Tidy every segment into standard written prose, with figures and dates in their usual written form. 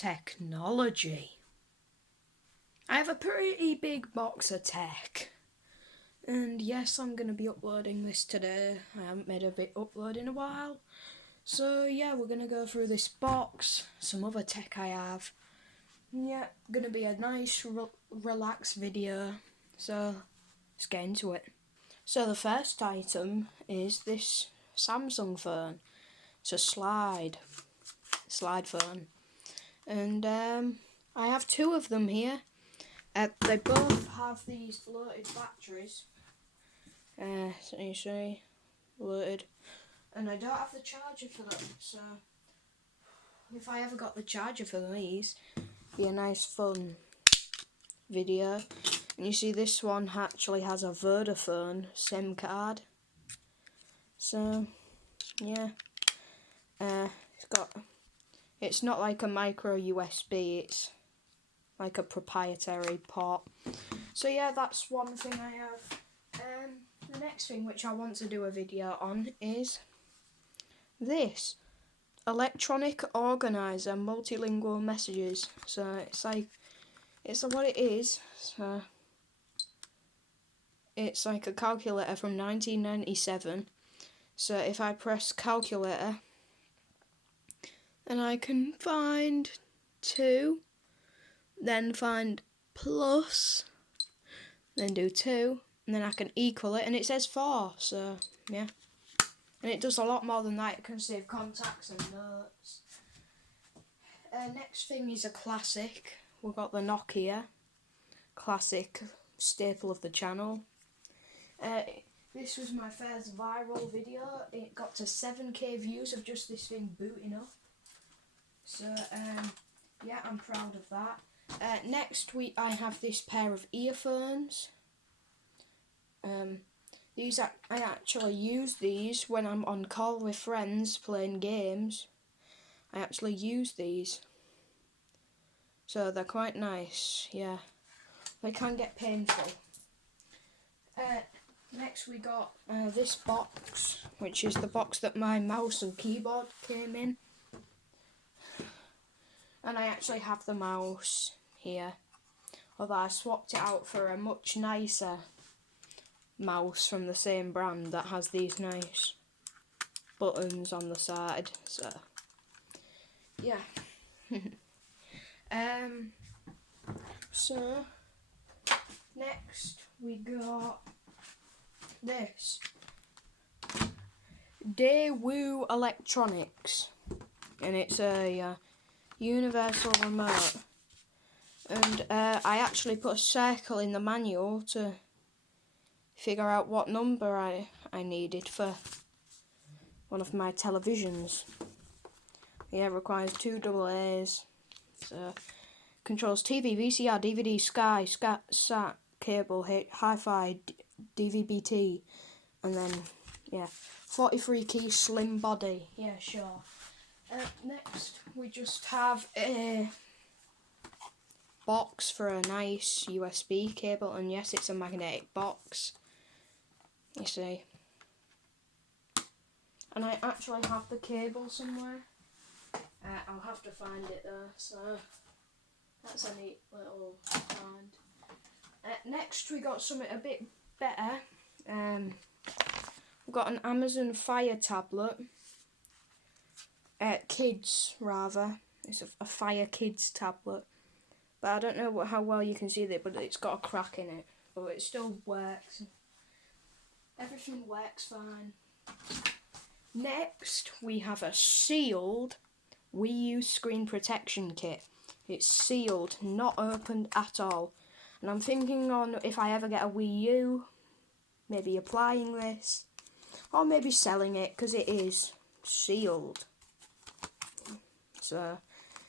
technology. I have a pretty big box of tech. And yes, I'm going to be uploading this today. I haven't made a upload in a while. So yeah, we're going to go through this box, some other tech I have. Yeah, going to be a nice relaxed video. So let's get into it. So the first item is this Samsung phone. It's a slide phone. And I have two of them here. They both have these floated batteries. So you see, floated. And I don't have the charger for them, so if I ever got the charger for these, it'd be a nice fun video. And you see this one actually has a Vodafone SIM card. So, yeah. It's not like a micro USB, it's like a proprietary port. So yeah, that's one thing I have. The next thing which I want to do a video on is this electronic organizer multilingual messages. So it's what it is. So it's like a calculator from 1997. So if I press calculator, then I can find 2, then find plus, then do 2, and then I can equal it, and it says 4, so yeah. And it does a lot more than that. It can save contacts and notes. Next thing is a classic. We've got the Nokia classic, staple of the channel. This was my first viral video. It got to 7k views of just this thing booting up. So yeah, I'm proud of that. Next week I have this pair of earphones. I actually use these when I'm on call with friends playing games. I actually use these. So they're quite nice, yeah. They can get painful. Next we got this box, which is the box that my mouse and keyboard came in. And I actually have the mouse here. Although I swapped it out for a much nicer mouse from the same brand that has these nice buttons on the side. So yeah. So next we got this Daewoo Electronics, and it's a universal remote. And I actually put a circle in the manual to figure out what number I needed for one of my televisions. Yeah, it requires 2 AA's. So controls TV, VCR, DVD, Sky, SAT, cable, Hi-Fi, DVB-T, and then yeah, 43 key slim body. Yeah, sure. Next we just have a box for a nice USB cable, and yes, it's a magnetic box, you see. And I actually have the cable somewhere. I'll have to find it though, so that's a neat little find. Next we got something a bit better. We've got an Amazon Fire tablet. Kids rather. It's a Fire Kids tablet. But I don't know how well you can see it, but it's got a crack in it. But it still works. Everything works fine. Next, we have a sealed Wii U screen protection kit. It's sealed, not opened at all. And I'm thinking on if I ever get a Wii U, maybe applying this, or maybe selling it, because it is sealed. So,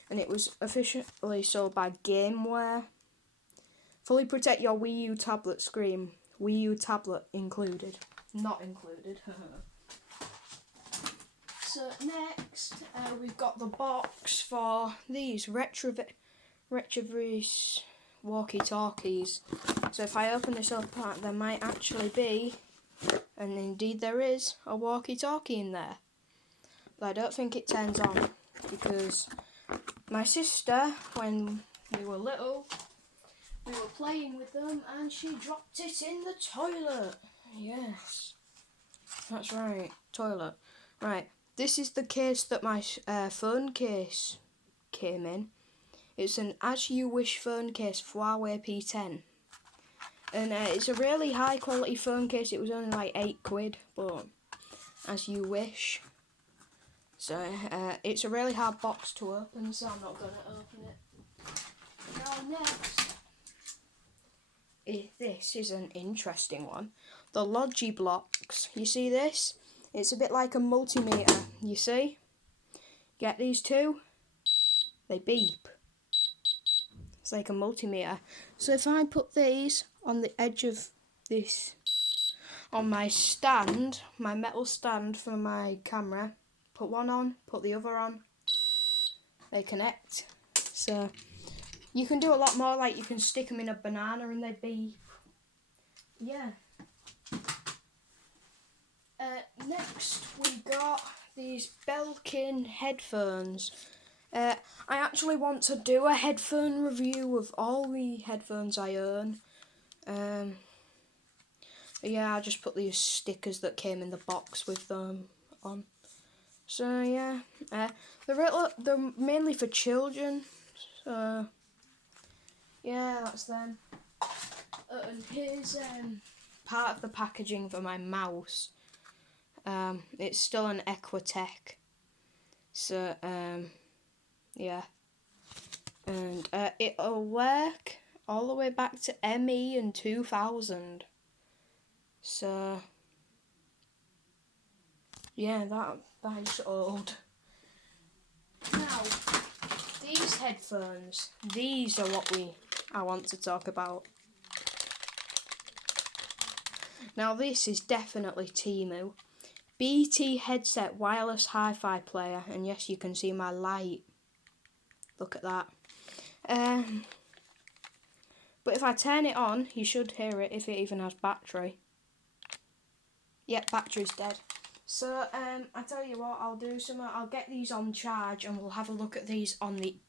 and it was officially sold by Gameware. Fully protect your Wii U tablet screen. Wii U tablet included. Not included. So next, we've got the box for these Retrovis walkie-talkies. So if I open this up, there might actually be, and indeed there is, a walkie-talkie in there. But I don't think it turns on, because my sister, when we were little, we were playing with them and she dropped it in the toilet. Yes, that's right, toilet. Right, this is the case that my phone case came in. It's an As You Wish phone case, Huawei P10. And it's a really high quality phone case. It was only like £8, but as you wish. So it's a really hard box to open, so I'm not going to open it. Now next, this is an interesting one. The Logiblocks. You see this? It's a bit like a multimeter. You see? Get these two? They beep. It's like a multimeter. So if I put these on the edge of this, on my stand, my metal stand for my camera, put one on, put the other on, they connect. So you can do a lot more, like you can stick them in a banana and they beep. Yeah. Next we got these Belkin headphones. I actually want to do a headphone review of all the headphones I own. Yeah, I just put these stickers that came in the box with them on. So yeah, they're mainly for children. So yeah, that's them. And here's part of the packaging for my mouse. It's still an Equitech. So yeah, and it'll work all the way back to ME in 2000. So yeah, that is old. Now, these headphones, these are what I want to talk about. Now this is definitely Temu. BT headset wireless hi-fi player, and yes, you can see my light. Look at that. But if I turn it on, you should hear it if it even has battery. Yep, battery's dead. So I tell you what, I'll get these on charge and we'll have a look at these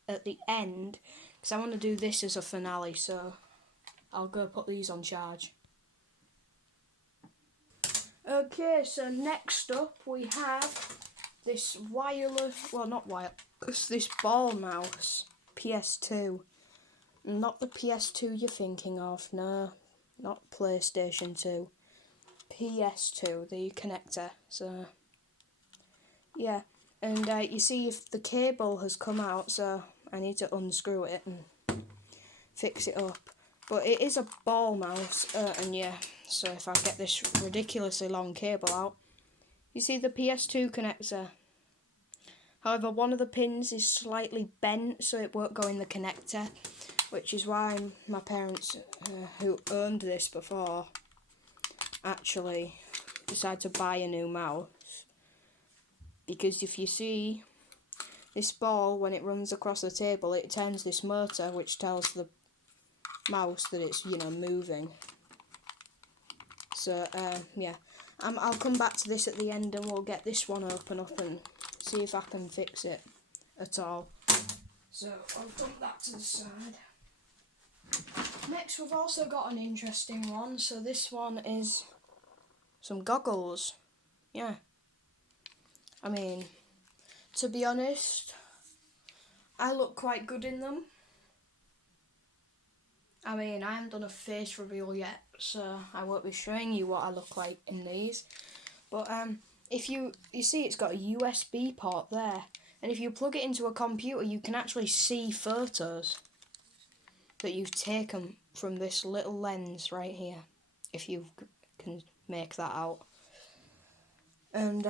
at the end, because I want to do this as a finale, so I'll go put these on charge. Okay, so next up we have this this ball mouse, PS2. Not the PS2 you're thinking of, no, not PlayStation 2. PS2, the connector. So yeah, and you see if the cable has come out, so I need to unscrew it and fix it up. But it is a ball mouse, and yeah, so if I get this ridiculously long cable out, you see the PS2 connector. However, one of the pins is slightly bent, so it won't go in the connector, which is why my parents, who owned this before, actually decided to buy a new mouse. Because if you see this ball, when it runs across the table, it turns this motor, which tells the mouse that it's, moving. So yeah, I'll come back to this at the end and we'll get this one open up and see if I can fix it at all. So I'll dump that to the side. Next we've also got an interesting one. So this one is some goggles. Yeah, I mean, to be honest, I look quite good in them. I mean, I haven't done a face reveal yet, so I won't be showing you what I look like in these. But if you see, it's got a USB port there, and if you plug it into a computer, you can actually see photos that you've taken from this little lens right here, if you can make that out. And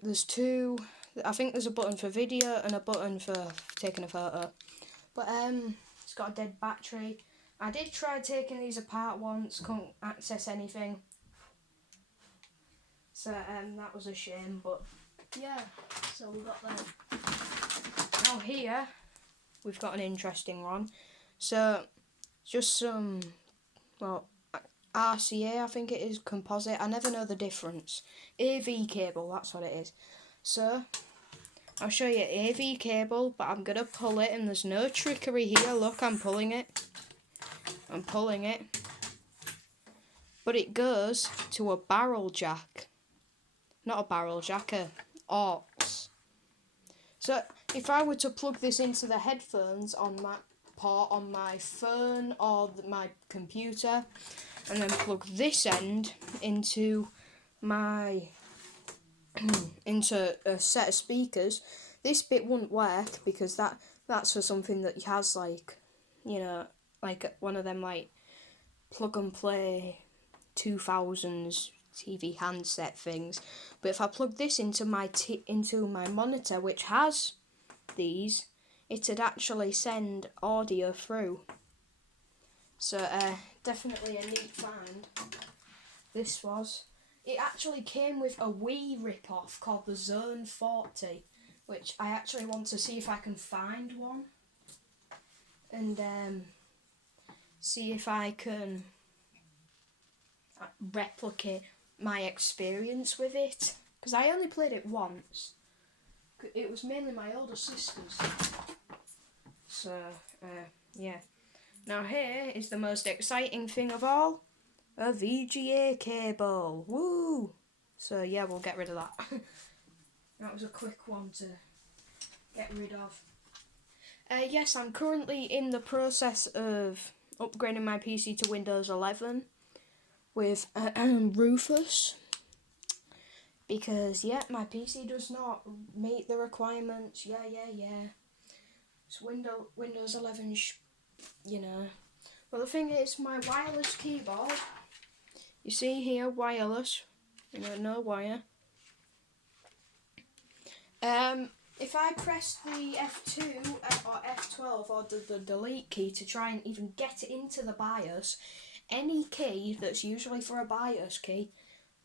there's two. I think there's a button for video and a button for taking a photo. But it's got a dead battery. I did try taking these apart once, couldn't access anything. So that was a shame, but yeah, so we got them. Now here, we've got an interesting one. So, just some, RCA, I think it is, composite. I never know the difference. AV cable, that's what it is. So, I'll show you AV cable, but I'm going to pull it and there's no trickery here. Look, I'm pulling it. I'm pulling it. But it goes to a barrel jack. Not a barrel jack, a aux. So if I were to plug this into the headphones on my port on my phone or my computer, and then plug this end into my into a set of speakers, this bit wouldn't work because that's for something that has like, you know, like one of them like plug and play 2000s TV handset things. But if I plug this into my monitor, which has these, it'd actually send audio through. So definitely a neat find. This was. It actually came with a Wii rip-off called the Zone 40, which I actually want to see if I can find one. And see if I can replicate my experience with it. Because I only played it once. It was mainly my older sister's. So, yeah. Now here is the most exciting thing of all. A VGA cable. Woo! So yeah, we'll get rid of that. That was a quick one to get rid of. Yes, I'm currently in the process of upgrading my PC to Windows 11 with Rufus. Because, yeah, my PC does not meet the requirements. Yeah. It's Windows 11, you know. Well, the thing is, my wireless keyboard, you see here, wireless, you know, no wire. If I press the F2 or F12 or the delete key to try and even get it into the BIOS, any key that's usually for a BIOS key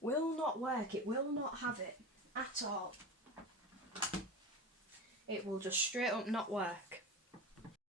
will not work. It will not have it at all. It will just straight up not work.